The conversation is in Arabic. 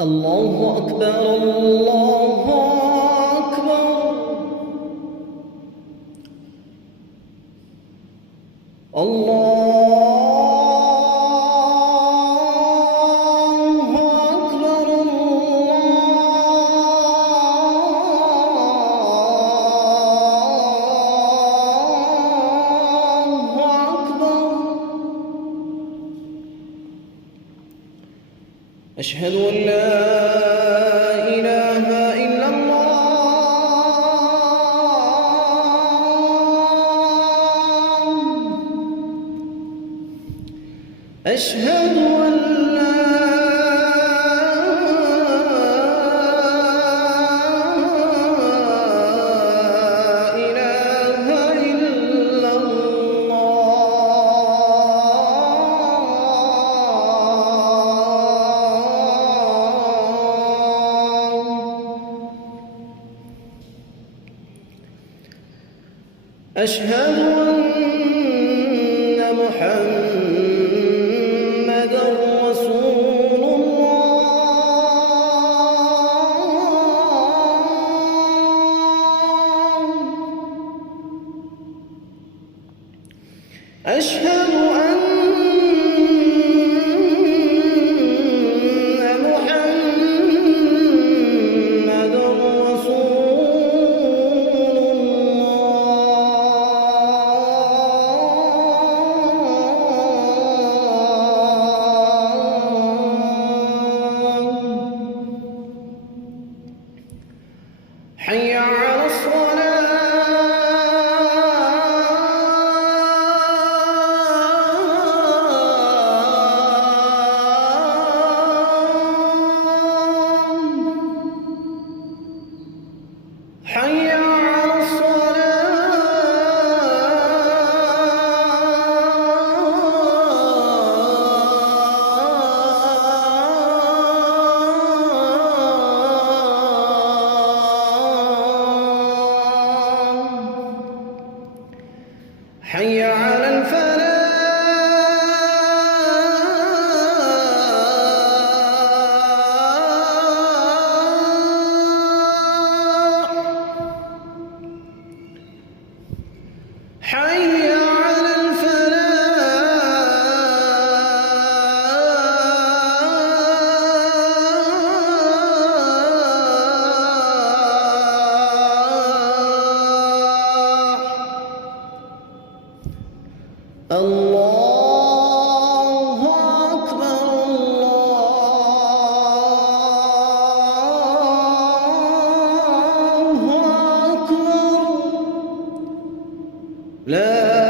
الله أكبر الله أكبر الله أكبر الله أكبر أشهد أن لا إله إلا الله أشهد أن لا إله إلا أشهد أن محمدًا رسول الله أشهد أن محمدًا حي على الصلاة حي على حي على الفلاح حي على الفلاح الله أكبر الله أكبر لا